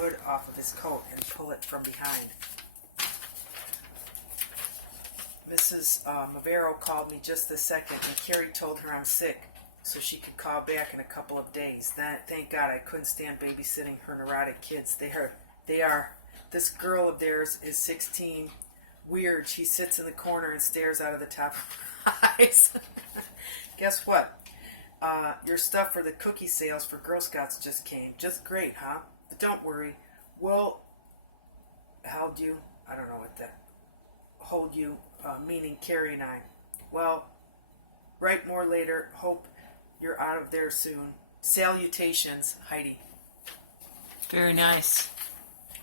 hood off of his coat and pull it from behind. Mrs. Mavero called me just this second, and Carrie told her I'm sick, so she could call back in a couple of days. Thank God I couldn't stand babysitting her neurotic kids. They are. This girl of theirs is 16. Weird. She sits in the corner and stares out of the top of her eyes. Guess what? Your stuff for the cookie sales for Girl Scouts just came. Just great, huh? But don't worry. We'll hold you. I don't know what that. Hold you, meaning Carrie and I. Well, write more later. Hope you're out of there soon. Salutations, Heidi. Very nice.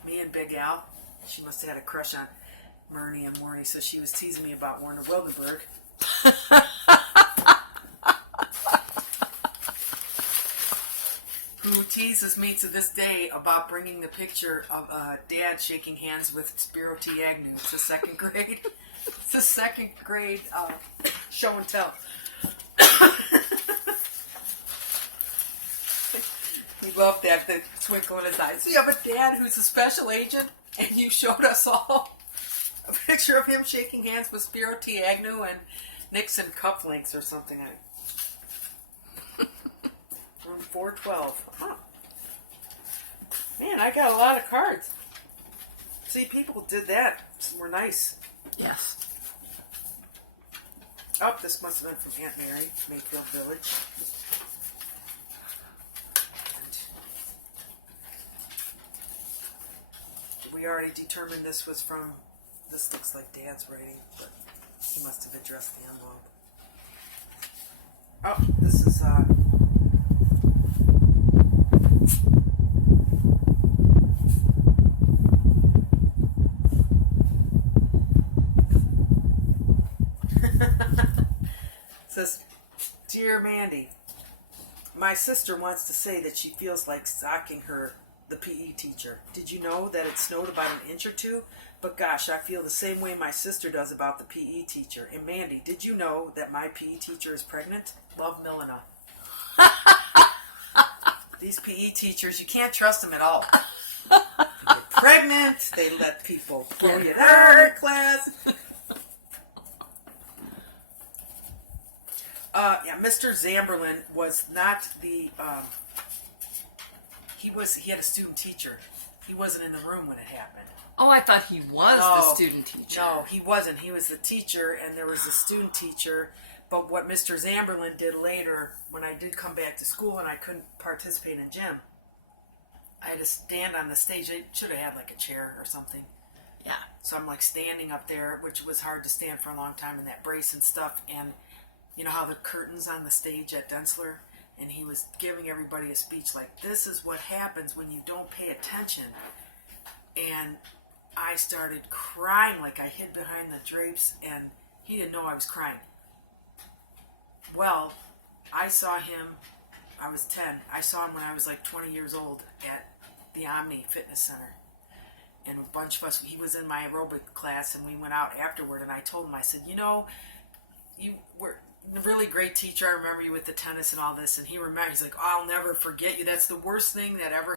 Me and Big Al. She must have had a crush on Murney and Warney, so she was teasing me about Warner Wildenberg. Who teases me to this day about bringing the picture of Dad shaking hands with Spiro T. Agnew. It's a second grade. It's a second grade show and tell. We love that, the twinkle in his eyes. So you have a dad who's a special agent, and you showed us all a picture of him shaking hands with Spiro T. Agnew and Nixon cufflinks or something. Room 412. Huh. Man, I got a lot of cards. See, people did that. Were nice. Yes. Oh, this must have been from Aunt Mary, Mayfield Village. We already determined this was from, this looks like Dad's writing, but he must have addressed the envelope. Oh, this is, says, Dear Mandy, my sister wants to say that she feels like socking the PE teacher. Did you know that it snowed about an inch or two? But gosh, I feel the same way my sister does about the PE teacher. And Mandy, did you know that my PE teacher is pregnant? Love, Milena. These PE teachers, you can't trust them at all. They're pregnant. They let people throw you out of class. Yeah, Mr. Zamberlin was not the, he had a student teacher. He wasn't in the room when it happened. Oh, I thought he was the student teacher. No, he wasn't. He was the teacher, and there was a student teacher. But what Mr. Zamberlin did later, when I did come back to school and I couldn't participate in gym, I had to stand on the stage. They should have had like a chair or something. Yeah. So I'm like standing up there, which was hard to stand for a long time in that brace and stuff. And you know how the curtains on the stage at Densler? And he was giving everybody a speech like, this is what happens when you don't pay attention. And I started crying, like I hid behind the drapes, and he didn't know I was crying. Well, I saw him, I was 10. I saw him when I was like 20 years old at the Omni Fitness Center. And a bunch of us, he was in my aerobic class, and we went out afterward, and I told him, I said, you know, you were a really great teacher. I remember you with the tennis and all this. And he remembered, he's like, oh, I'll never forget you. That's the worst thing that ever